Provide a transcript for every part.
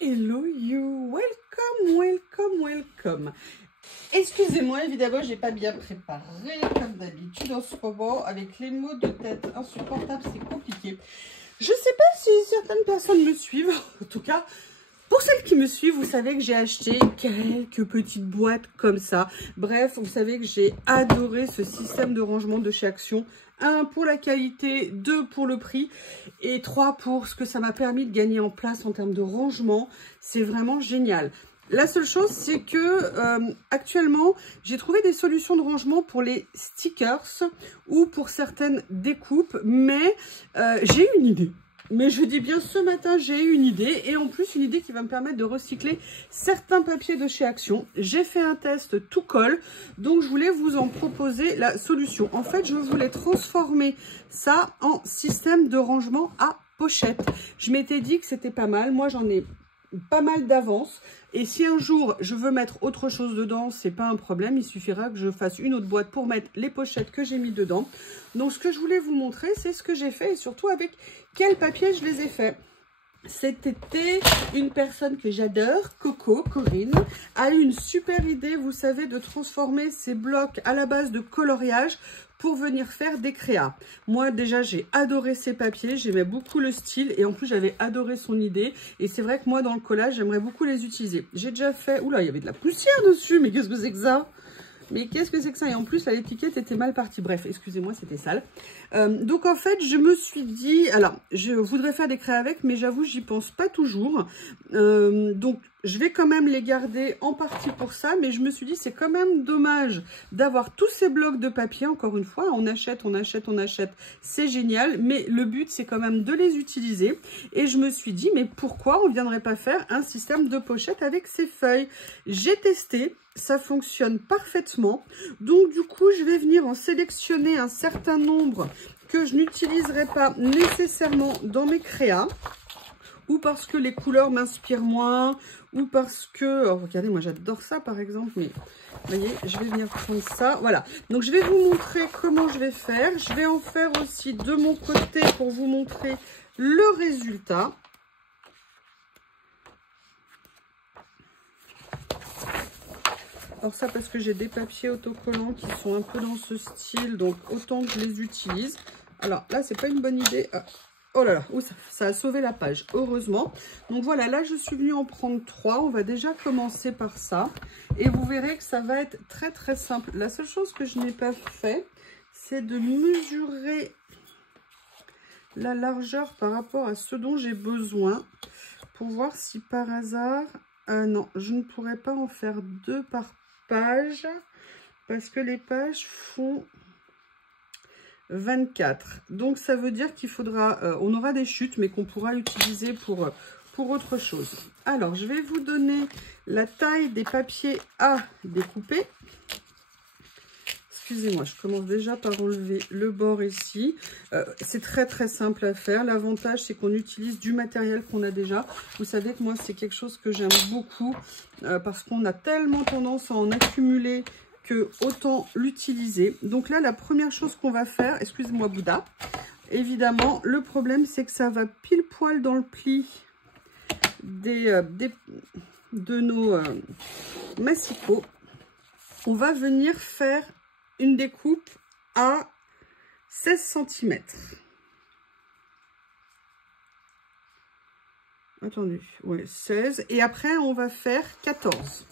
Hello you, welcome, welcome, welcome. Excusez-moi, évidemment, j'ai pas bien préparé comme d'habitude en ce moment. Avec les maux de tête insupportables, c'est compliqué. Je sais pas si certaines personnes me suivent. En tout cas, pour celles qui me suivent, vous savez que j'ai acheté quelques petites boîtes comme ça. Bref, vous savez que j'ai adoré ce système de rangement de chez Action. 1 pour la qualité, 2 pour le prix et 3 pour ce que ça m'a permis de gagner en place en termes de rangement. C'est vraiment génial. La seule chose, c'est que actuellement, j'ai trouvé des solutions de rangement pour les stickers ou pour certaines découpes, mais j'ai une idée. Mais je dis bien ce matin, j'ai eu une idée et en plus une idée qui va me permettre de recycler certains papiers de chez Action. J'ai fait un test tout colle, donc je voulais vous en proposer la solution. En fait, je voulais transformer ça en système de rangement à pochette. Je m'étais dit que c'était pas mal. Moi, j'en ai pas mal d'avance et si un jour je veux mettre autre chose dedans, c'est pas un problème, il suffira que je fasse une autre boîte pour mettre les pochettes que j'ai mis dedans. Donc ce que je voulais vous montrer, c'est ce que j'ai fait et surtout avec quel papier je les ai fait. Cet été, une personne que j'adore, Corinne, a eu une super idée, vous savez, de transformer ces blocs à la base de coloriage pour venir faire des créas. Moi, déjà, j'ai adoré ces papiers, j'aimais beaucoup le style et en plus, j'avais adoré son idée. Et c'est vrai que moi, dans le collage, j'aimerais beaucoup les utiliser. J'ai déjà fait... Oula, il y avait de la poussière dessus, mais qu'est-ce que c'est que ça ? Mais qu'est-ce que c'est que ça? Et en plus, l'étiquette était mal partie. Bref, excusez-moi, c'était sale. Donc, en fait, je me suis dit... Alors, je voudrais faire des craies avec, mais j'avoue, j'y pense pas toujours. Donc, je vais quand même les garder en partie pour ça. Mais je me suis dit, c'est quand même dommage d'avoir tous ces blocs de papier. Encore une fois, on achète, on achète, on achète. C'est génial. Mais le but, c'est quand même de les utiliser. Et je me suis dit, mais pourquoi on ne viendrait pas faire un système de pochette avec ces feuilles? J'ai testé. Ça fonctionne parfaitement. Donc, du coup, je vais venir en sélectionner un certain nombre que je n'utiliserai pas nécessairement dans mes créas. Ou parce que les couleurs m'inspirent moins. Ou parce que... Oh, regardez, moi, j'adore ça, par exemple. Mais, vous voyez, je vais venir prendre ça. Voilà. Donc, je vais vous montrer comment je vais faire. Je vais en faire aussi de mon côté pour vous montrer le résultat. Alors ça parce que j'ai des papiers autocollants qui sont un peu dans ce style, donc autant que je les utilise. Alors là, c'est pas une bonne idée. Oh là là, ça a sauvé la page, heureusement. Donc voilà, là je suis venue en prendre 3. On va déjà commencer par ça. Et vous verrez que ça va être très très simple. La seule chose que je n'ai pas fait, c'est de mesurer la largeur par rapport à ce dont j'ai besoin. Pour voir si par hasard... non, je ne pourrais pas en faire 2 par page parce que les pages font 24. Donc ça veut dire qu'il faudra, on aura des chutes mais qu'on pourra utiliser pour autre chose. Alors je vais vous donner la taille des papiers à découper. Excusez-moi, je commence déjà par enlever le bord ici. C'est très très simple à faire. L'avantage, c'est qu'on utilise du matériel qu'on a déjà. Vous savez que moi, c'est quelque chose que j'aime beaucoup parce qu'on a tellement tendance à en accumuler que autant l'utiliser. Donc là, la première chose qu'on va faire, excusez-moi Bouddha, évidemment, le problème, c'est que ça va pile poil dans le pli de nos massicots. On va venir faire une découpe à 16 cm. Attendez, ouais, 16. Et après, on va faire 14.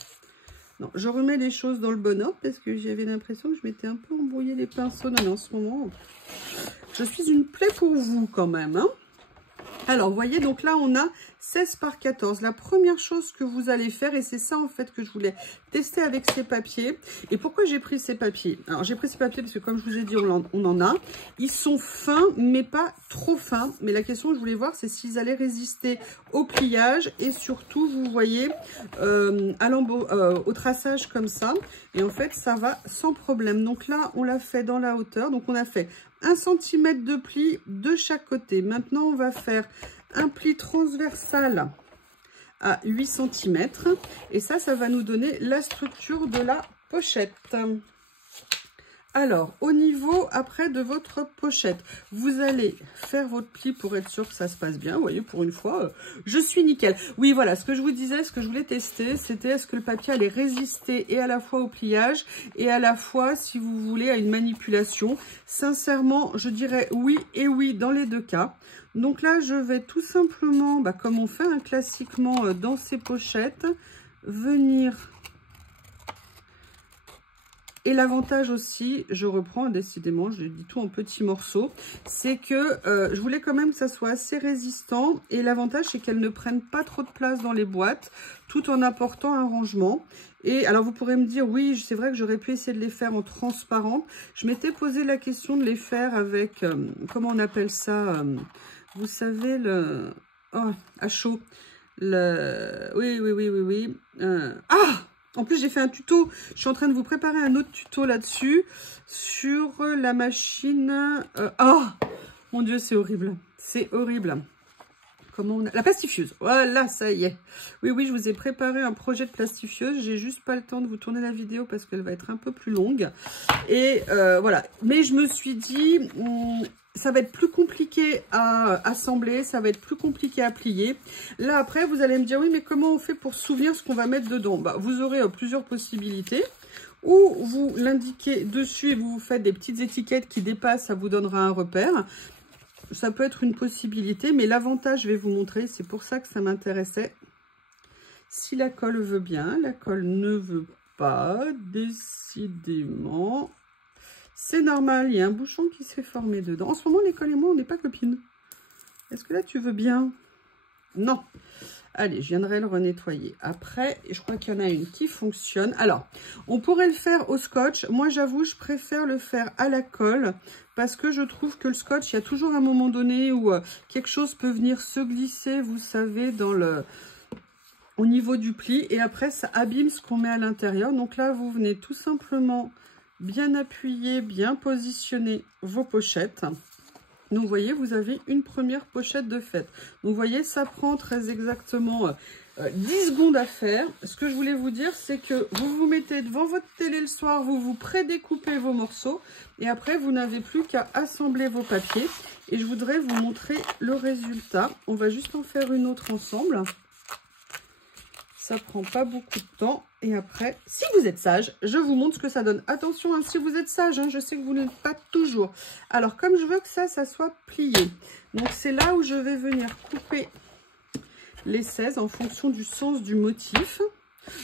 Non, je remets les choses dans le bon ordre parce que j'avais l'impression que je m'étais un peu embrouillé les pinceaux. Non, mais en ce moment, je suis une plaie pour vous quand même, hein. Alors, vous voyez, donc là, on a 16 par 14. La première chose que vous allez faire, et c'est ça, en fait, que je voulais tester avec ces papiers. Et pourquoi j'ai pris ces papiers? Alors, j'ai pris ces papiers parce que, comme je vous ai dit, on en a. Ils sont fins, mais pas trop fins. Mais la question que je voulais voir, c'est s'ils allaient résister au pliage et surtout, vous voyez, au traçage comme ça. Et en fait, ça va sans problème. Donc là, on l'a fait dans la hauteur. Donc, on a fait 1 cm de pli de chaque côté. Maintenant, on va faire un pli transversal à 8 cm. Et ça va nous donner la structure de la pochette. Alors, au niveau, après, de votre pochette, vous allez faire votre pli pour être sûr que ça se passe bien. Vous voyez, pour une fois, je suis nickel. Oui, voilà, ce que je vous disais, ce que je voulais tester, c'était est-ce que le papier allait résister et à la fois au pliage et à la fois, si vous voulez, à une manipulation. Sincèrement, je dirais oui et oui dans les deux cas. Donc là, je vais tout simplement, comme on fait classiquement dans ces pochettes, venir... Et l'avantage aussi, je reprends décidément, je dis tout en petits morceaux, c'est que je voulais quand même que ça soit assez résistant. Et l'avantage, c'est qu'elles ne prennent pas trop de place dans les boîtes, tout en apportant un rangement. Et alors, vous pourrez me dire, oui, c'est vrai que j'aurais pu essayer de les faire en transparent. Je m'étais posé la question de les faire avec, comment on appelle ça, vous savez, le... Oh, à chaud. Le... Oui. En plus, j'ai fait un tuto. Je suis en train de vous préparer un autre tuto là-dessus. Sur la machine... Oh, mon Dieu, c'est horrible. C'est horrible. Comment on a... La plastifieuse. Voilà, ça y est. Oui, je vous ai préparé un projet de plastifieuse. J'ai juste pas le temps de vous tourner la vidéo parce qu'elle va être un peu plus longue. Et voilà. Mais je me suis dit... ça va être plus compliqué à assembler, ça va être plus compliqué à plier. Là, après, vous allez me dire, oui, mais comment on fait pour se souvenir ce qu'on va mettre dedans? Vous aurez plusieurs possibilités. Ou vous l'indiquez dessus et vous faites des petites étiquettes qui dépassent, ça vous donnera un repère. Ça peut être une possibilité, mais l'avantage, je vais vous montrer, c'est pour ça que ça m'intéressait. Si la colle veut bien, la colle ne veut pas, décidément... C'est normal, il y a un bouchon qui s'est formé dedans. En ce moment, l'école et moi, on n'est pas copines. Est-ce que là, tu veux bien? Non. Allez, je viendrai le renettoyer après. Et je crois qu'il y en a une qui fonctionne. Alors, on pourrait le faire au scotch. Moi, j'avoue, je préfère le faire à la colle. Parce que je trouve que le scotch, il y a toujours un moment donné où quelque chose peut venir se glisser, vous savez, dans le... au niveau du pli. Et après, ça abîme ce qu'on met à l'intérieur. Donc là, vous venez tout simplement... bien appuyer, bien positionner vos pochettes. Donc, vous voyez, vous avez une première pochette de fête. Donc, vous voyez, ça prend très exactement 10 secondes à faire. Ce que je voulais vous dire, c'est que vous vous mettez devant votre télé le soir, vous vous prédécoupez vos morceaux et après, vous n'avez plus qu'à assembler vos papiers. Et je voudrais vous montrer le résultat. On va juste en faire une autre ensemble. Ça prend pas beaucoup de temps. Et après, si vous êtes sage, je vous montre ce que ça donne. Attention, hein, si vous êtes sage, je sais que vous n'êtes pas toujours. Alors, comme je veux que ça soit plié. Donc, c'est là où je vais venir couper les 16 en fonction du sens du motif.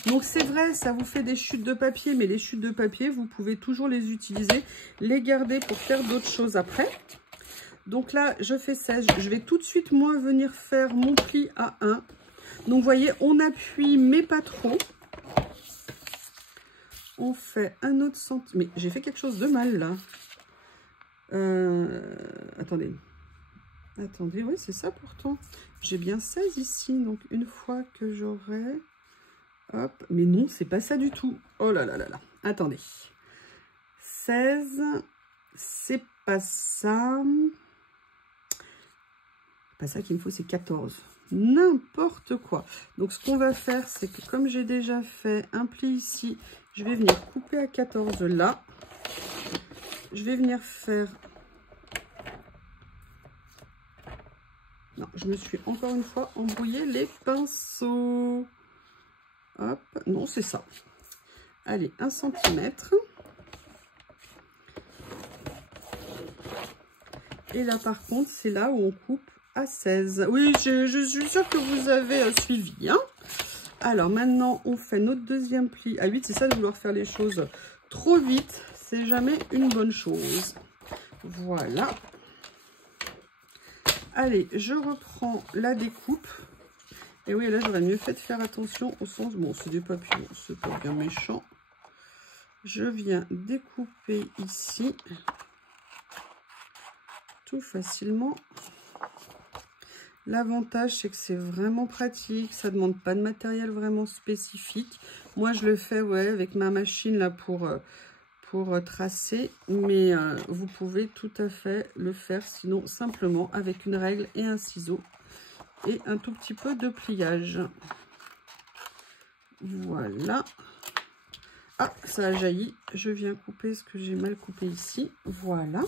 Donc, c'est vrai, ça vous fait des chutes de papier. Mais les chutes de papier, vous pouvez toujours les utiliser, les garder pour faire d'autres choses après. Donc là, je fais 16. Je vais tout de suite, moi, venir faire mon pli à 1. Donc, vous voyez, on appuie, mais pas trop. On fait un autre centimètre. Mais j'ai fait quelque chose de mal, là. Attendez. Attendez, oui, c'est ça, pourtant. J'ai bien 16 ici. Donc, une fois que j'aurai... Hop. Mais non, c'est pas ça du tout. Oh là là là là. Attendez. 16. C'est pas ça. Pas ça qu'il me faut, c'est 14. N'importe quoi. Donc, ce qu'on va faire, c'est que comme j'ai déjà fait un pli ici, je vais venir couper à 14 là. Je vais venir faire... Non, je me suis encore une fois embrouillé les pinceaux. Hop, non, c'est ça. Allez, 1 cm. Et là, par contre, c'est là où on coupe à 16. Oui, je suis sûre que vous avez suivi. Hein. Alors, maintenant, on fait notre deuxième pli à 8. C'est ça de vouloir faire les choses trop vite. C'est jamais une bonne chose. Voilà. Allez, je reprends la découpe. Et oui, là, j'aurais mieux fait de faire attention au sens... Bon, c'est des papillons, c'est pas bien méchant. Je viens découper ici. Tout facilement. L'avantage, c'est que c'est vraiment pratique. Ça ne demande pas de matériel vraiment spécifique. Moi, je le fais ouais, avec ma machine là pour tracer. Mais vous pouvez tout à fait le faire sinon simplement avec une règle et un ciseau. Et un tout petit peu de pliage. Voilà. Ah, ça a jailli. Je viens couper ce que j'ai mal coupé ici. Voilà.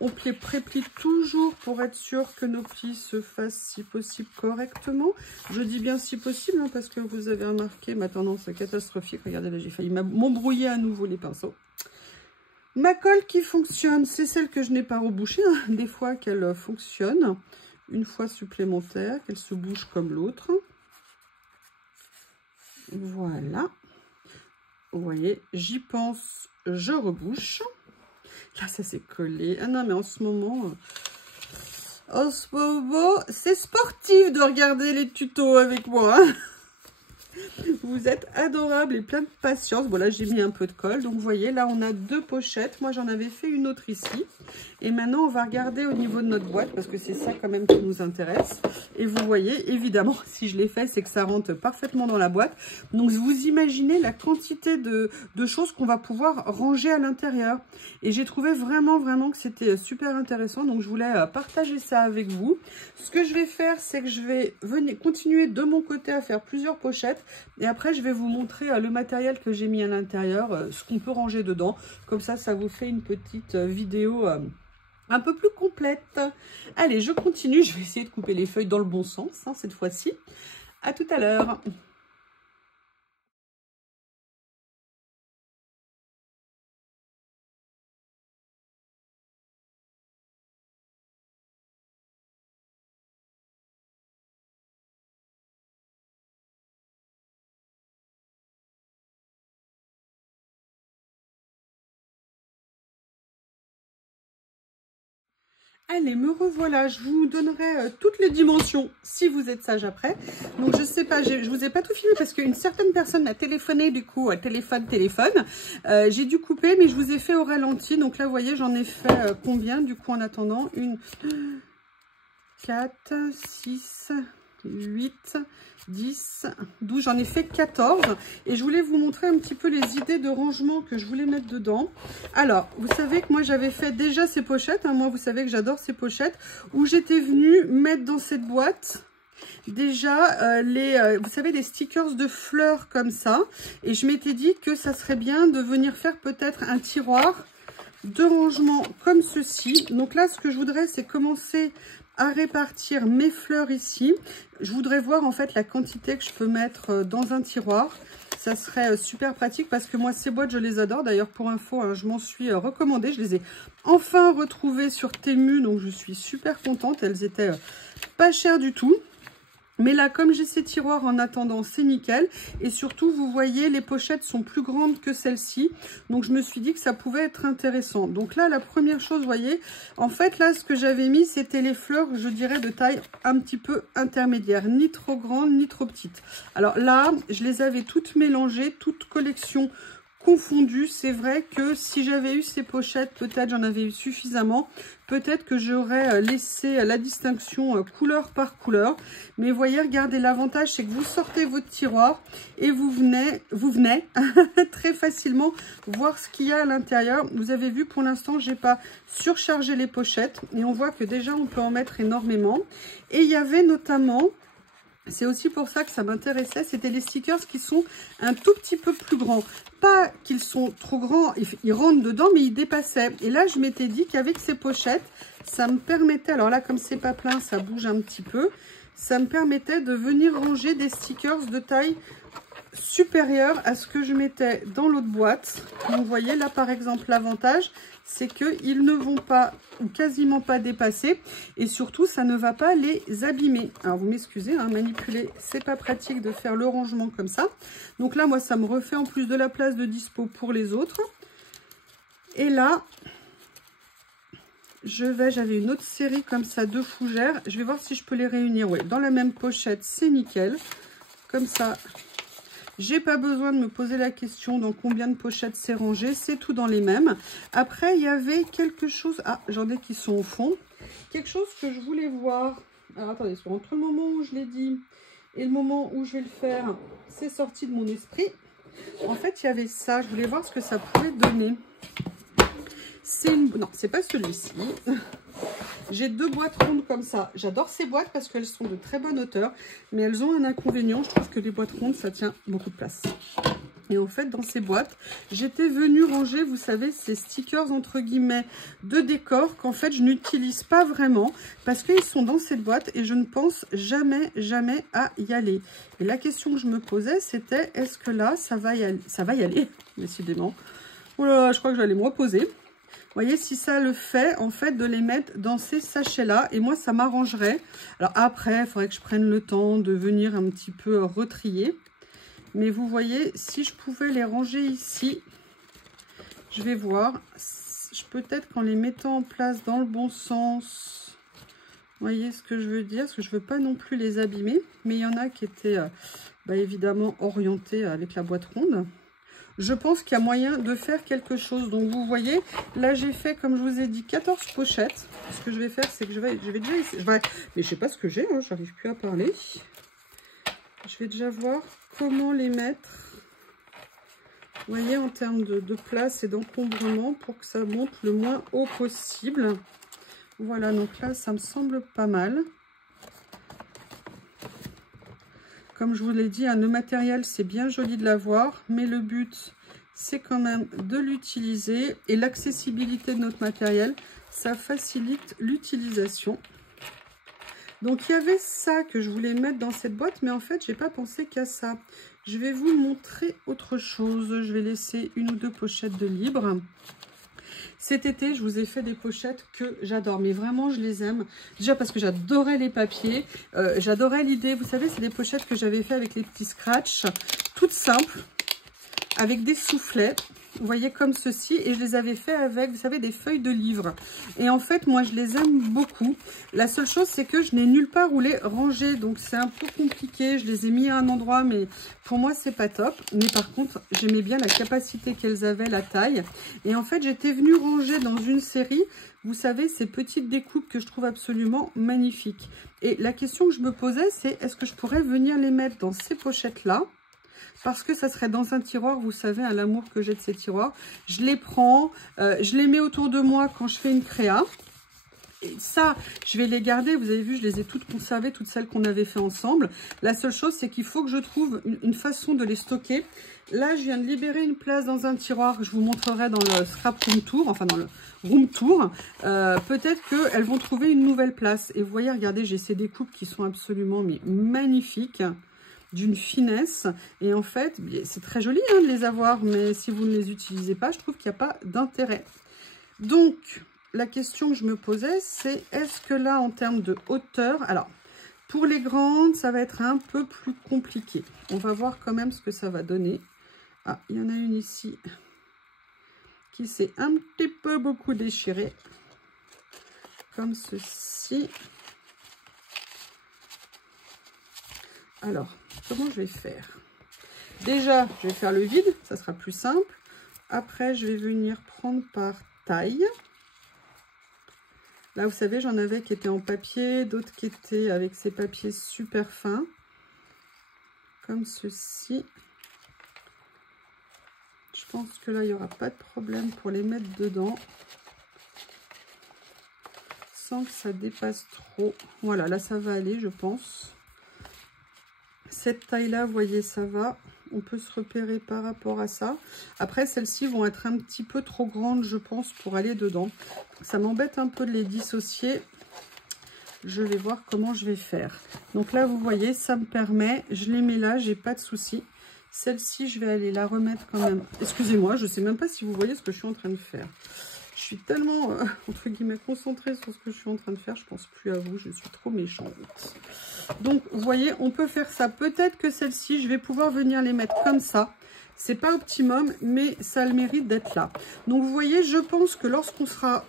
On préplie toujours pour être sûr que nos plis se fassent si possible correctement. Je dis bien si possible hein, parce que vous avez remarqué ma tendance catastrophique. Regardez là, j'ai failli m'embrouiller à nouveau les pinceaux. Ma colle qui fonctionne, c'est celle que je n'ai pas rebouchée. Hein. Des fois qu'elle fonctionne. Une fois supplémentaire, qu'elle se bouge comme l'autre. Voilà. Vous voyez, j'y pense, je rebouche. Là, ça s'est collé. Ah non, mais en ce moment, c'est sportif de regarder les tutos avec moi. Hein. Vous êtes adorables et plein de patience. Bon, là, j'ai mis un peu de colle. Donc, vous voyez, là, on a 2 pochettes. Moi, j'en avais fait une autre ici. Et maintenant, on va regarder au niveau de notre boîte parce que c'est ça quand même qui nous intéresse. Et vous voyez, évidemment, si je l'ai fait, c'est que ça rentre parfaitement dans la boîte. Donc, vous imaginez la quantité de choses qu'on va pouvoir ranger à l'intérieur. Et j'ai trouvé vraiment que c'était super intéressant. Donc, je voulais partager ça avec vous. Ce que je vais faire, c'est que je vais continuer de mon côté à faire plusieurs pochettes. Et après, je vais vous montrer le matériel que j'ai mis à l'intérieur, ce qu'on peut ranger dedans. Comme ça, ça vous fait une petite vidéo un peu plus complète. Allez, je continue. Je vais essayer de couper les feuilles dans le bon sens hein, cette fois-ci. À tout à l'heure. Allez, me revoilà. Je vous donnerai toutes les dimensions si vous êtes sage après. Donc, je sais pas, je vous ai pas tout filmé parce qu'une certaine personne m'a téléphoné, du coup, téléphone. J'ai dû couper, mais je vous ai fait au ralenti. Donc là, vous voyez, j'en ai fait combien, du coup, en attendant 1, 4, 6, 8, 10, 12, j'en ai fait 14 et je voulais vous montrer un petit peu les idées de rangement que je voulais mettre dedans. Alors, vous savez que moi j'avais fait déjà ces pochettes, hein, moi vous savez que j'adore ces pochettes, où j'étais venue mettre dans cette boîte déjà vous savez, des stickers de fleurs comme ça, et je m'étais dit que ça serait bien de venir faire peut-être un tiroir de rangement comme ceci. Donc là, ce que je voudrais, c'est commencer à répartir mes fleurs ici. Je voudrais voir en fait la quantité que je peux mettre dans un tiroir. Ça serait super pratique parce que moi, ces boîtes, je les adore. D'ailleurs, pour info, hein, je m'en suis recommandée. Je les ai enfin retrouvées sur Temu, donc je suis super contente. Elles étaient pas chères du tout. Mais là, comme j'ai ces tiroirs en attendant, c'est nickel. Et surtout, vous voyez, les pochettes sont plus grandes que celle-ci. Donc, je me suis dit que ça pouvait être intéressant. Donc là, la première chose, vous voyez, en fait, là, ce que j'avais mis, c'était les fleurs, je dirais, de taille un petit peu intermédiaire. Ni trop grande, ni trop petite. Alors là, je les avais toutes mélangées, toutes collections confondues. C'est vrai que si j'avais eu ces pochettes, peut-être j'en avais eu suffisamment. Peut-être que j'aurais laissé la distinction couleur par couleur. Mais vous voyez, regardez, l'avantage, c'est que vous sortez votre tiroir et vous venez très facilement voir ce qu'il y a à l'intérieur. Vous avez vu, pour l'instant, j'ai pas surchargé les pochettes. Et on voit que déjà, on peut en mettre énormément. Et il y avait notamment... C'est aussi pour ça que ça m'intéressait, c'était les stickers qui sont un tout petit peu plus grands. Pas qu'ils sont trop grands, ils rentrent dedans, mais ils dépassaient. Et là, je m'étais dit qu'avec ces pochettes, ça me permettait, alors là, comme c'est pas plein, ça bouge un petit peu, ça me permettait de venir ranger des stickers de taille supérieure à ce que je mettais dans l'autre boîte. Donc, vous voyez, là, par exemple, l'avantage, c'est qu'ils ne vont pas ou quasiment pas dépasser et surtout ça ne va pas les abîmer. Alors vous m'excusez, hein, manipuler c'est pas pratique de faire le rangement comme ça. Donc là moi ça me refait en plus de la place de dispo pour les autres. Et là j'avais une autre série comme ça de fougères, je vais voir si je peux les réunir. Ouais, dans la même pochette, c'est nickel. Comme ça j'ai pas besoin de me poser la question dans combien de pochettes c'est rangé, c'est tout dans les mêmes. Après, il y avait quelque chose... Ah, j'en ai qui sont au fond. Quelque chose que je voulais voir. Alors, attendez, entre le moment où je l'ai dit et le moment où je vais le faire, c'est sorti de mon esprit. En fait, il y avait ça. Je voulais voir ce que ça pouvait donner. C'est une... Non, c'est pas celui-ci. J'ai 2 boîtes rondes comme ça. J'adore ces boîtes parce qu'elles sont de très bonne hauteur. Mais elles ont un inconvénient. Je trouve que les boîtes rondes, ça tient beaucoup de place. Et en fait, dans ces boîtes, j'étais venue ranger, vous savez, ces stickers, entre guillemets, de décor qu'en fait, je n'utilise pas vraiment parce qu'ils sont dans cette boîte et je ne pense jamais, jamais à y aller. Et la question que je me posais, c'était, est-ce que là, ça va y aller, décidément. Oh là là, je crois que j'allais me reposer. Vous voyez, si ça le fait, en fait, de les mettre dans ces sachets-là. Et moi, ça m'arrangerait. Alors après, il faudrait que je prenne le temps de venir un petit peu retrier. Mais vous voyez, si je pouvais les ranger ici, je vais voir. Peut-être qu'en les mettant en place dans le bon sens, vous voyez ce que je veux dire? Parce que je ne veux pas non plus les abîmer. Mais il y en a qui étaient évidemment orientés avec la boîte ronde. Je pense qu'il y a moyen de faire quelque chose. Donc vous voyez, là j'ai fait, comme je vous ai dit, 14 pochettes. Ce que je vais faire, c'est que je vais déjà essayer. Mais je ne sais pas ce que j'ai, hein, j'arrive plus à parler. Je vais déjà voir comment les mettre, vous voyez, en termes de place et d'encombrement pour que ça monte le moins haut possible. Voilà, donc là, ça me semble pas mal. Comme je vous l'ai dit, le matériel, c'est bien joli de l'avoir, mais le but, c'est quand même de l'utiliser. Et l'accessibilité de notre matériel, ça facilite l'utilisation. Donc, il y avait ça que je voulais mettre dans cette boîte, mais en fait, je n'ai pas pensé qu'à ça. Je vais vous montrer autre chose. Je vais laisser une ou deux pochettes de libre. Cet été, je vous ai fait des pochettes que j'adore, mais vraiment, je les aime. Déjà parce que j'adorais les papiers. J'adorais l'idée, vous savez, c'est des pochettes que j'avais fait avec les petits scratchs, toutes simples, avec des soufflets. Vous voyez, comme ceci, et je les avais fait avec, vous savez, des feuilles de livres. Et en fait, moi, je les aime beaucoup. La seule chose, c'est que je n'ai nulle part où les ranger, donc c'est un peu compliqué. Je les ai mis à un endroit, mais pour moi, c'est pas top. Mais par contre, j'aimais bien la capacité qu'elles avaient, la taille. Et en fait, j'étais venue ranger dans une série, vous savez, ces petites découpes que je trouve absolument magnifiques. Et la question que je me posais, c'est est-ce que je pourrais venir les mettre dans ces pochettes-là ? Parce que ça serait dans un tiroir, vous savez, à l'amour que j'ai de ces tiroirs. Je les prends, je les mets autour de moi quand je fais une créa. Et ça, je vais les garder. Vous avez vu, je les ai toutes conservées, toutes celles qu'on avait fait ensemble. La seule chose, c'est qu'il faut que je trouve une façon de les stocker. Là, je viens de libérer une place dans un tiroir que je vous montrerai dans le scrap room tour, enfin dans le room tour. Peut-être qu'elles vont trouver une nouvelle place. Et vous voyez, regardez, j'ai ces découpes qui sont absolument magnifiques, d'une finesse. Et en fait, c'est très joli hein, de les avoir, mais si vous ne les utilisez pas, je trouve qu'il n'y a pas d'intérêt. Donc, la question que je me posais, c'est est-ce que là, en termes de hauteur, alors, pour les grandes, ça va être un peu plus compliqué. On va voir quand même ce que ça va donner. Ah, il y en a une ici qui s'est un petit peu beaucoup déchirée, comme ceci. Alors, comment je vais faire? Déjà, je vais faire le vide, ça sera plus simple. Après, je vais venir prendre par taille. Là, vous savez, j'en avais qui étaient en papier, d'autres qui étaient avec ces papiers super fins, comme ceci. Je pense que là, il n'y aura pas de problème pour les mettre dedans, sans que ça dépasse trop. Voilà, là, ça va aller, je pense. Cette taille-là, vous voyez, ça va. On peut se repérer par rapport à ça. Après, celles-ci vont être un petit peu trop grandes, je pense, pour aller dedans. Ça m'embête un peu de les dissocier. Je vais voir comment je vais faire. Donc là, vous voyez, ça me permet. Je les mets là, j'ai pas de souci. Celle-ci, je vais aller la remettre quand même. Excusez-moi, je sais même pas si vous voyez ce que je suis en train de faire. Je suis tellement, entre guillemets, concentrée sur ce que je suis en train de faire. Je pense plus à vous, je suis trop méchante. Donc, vous voyez, on peut faire ça. Peut-être que celle-ci, je vais pouvoir venir les mettre comme ça. C'est pas optimum, mais ça a le mérite d'être là. Donc, vous voyez, je pense que lorsqu'on sera,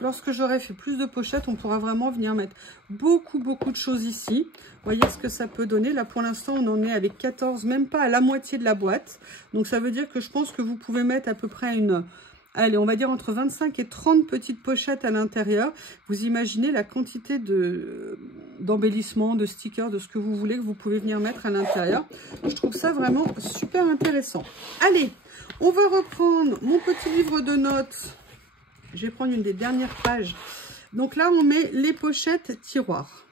lorsque j'aurai fait plus de pochettes, on pourra vraiment venir mettre beaucoup de choses ici. Vous voyez ce que ça peut donner. Là, pour l'instant, on en est avec 14, même pas à la moitié de la boîte. Donc, ça veut dire que je pense que vous pouvez mettre à peu près une... Allez, on va dire entre 25 et 30 petites pochettes à l'intérieur. Vous imaginez la quantité d'embellissements, de stickers, de ce que vous voulez que vous pouvez venir mettre à l'intérieur. Je trouve ça vraiment super intéressant. Allez, on va reprendre mon petit livre de notes. Je vais prendre une des dernières pages. Donc là, on met les pochettes tiroirs.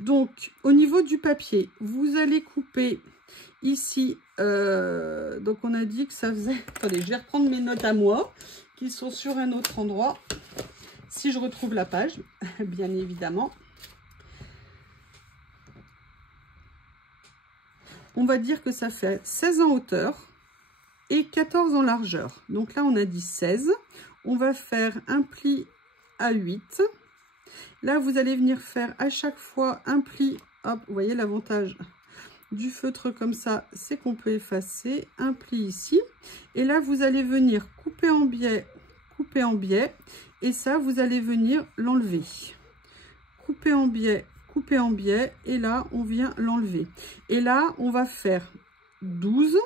Donc, au niveau du papier, vous allez couper ici. Donc, on a dit que ça faisait... Attendez, je vais reprendre mes notes à moi, qui sont sur un autre endroit. Si je retrouve la page, bien évidemment. On va dire que ça fait 16 en hauteur et 14 en largeur. Donc là, on a dit 16. On va faire un pli à 8. Là, vous allez venir faire à chaque fois un pli. Hop, vous voyez l'avantage du feutre comme ça, c'est qu'on peut effacer. Un pli ici. Et là, vous allez venir couper en biais. Et ça, vous allez venir l'enlever. Couper en biais. Et là, on vient l'enlever. Et là, on va faire 12,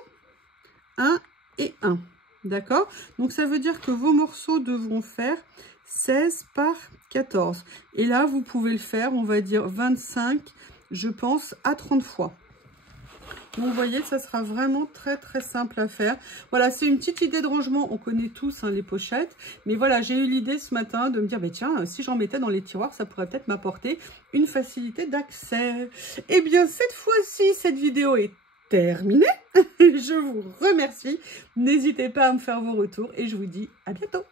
1 et 1. D'accord? Donc, ça veut dire que vos morceaux devront faire 16 par 14. Et là, vous pouvez le faire, on va dire 25, je pense, à 30 fois. Donc, vous voyez, ça sera vraiment très, très simple à faire. Voilà, c'est une petite idée de rangement. On connaît tous hein, les pochettes. Mais voilà, j'ai eu l'idée ce matin de me dire, bah, tiens, si j'en mettais dans les tiroirs, ça pourrait peut-être m'apporter une facilité d'accès. Eh bien, cette fois-ci, cette vidéo est terminée. Je vous remercie. N'hésitez pas à me faire vos retours et je vous dis à bientôt.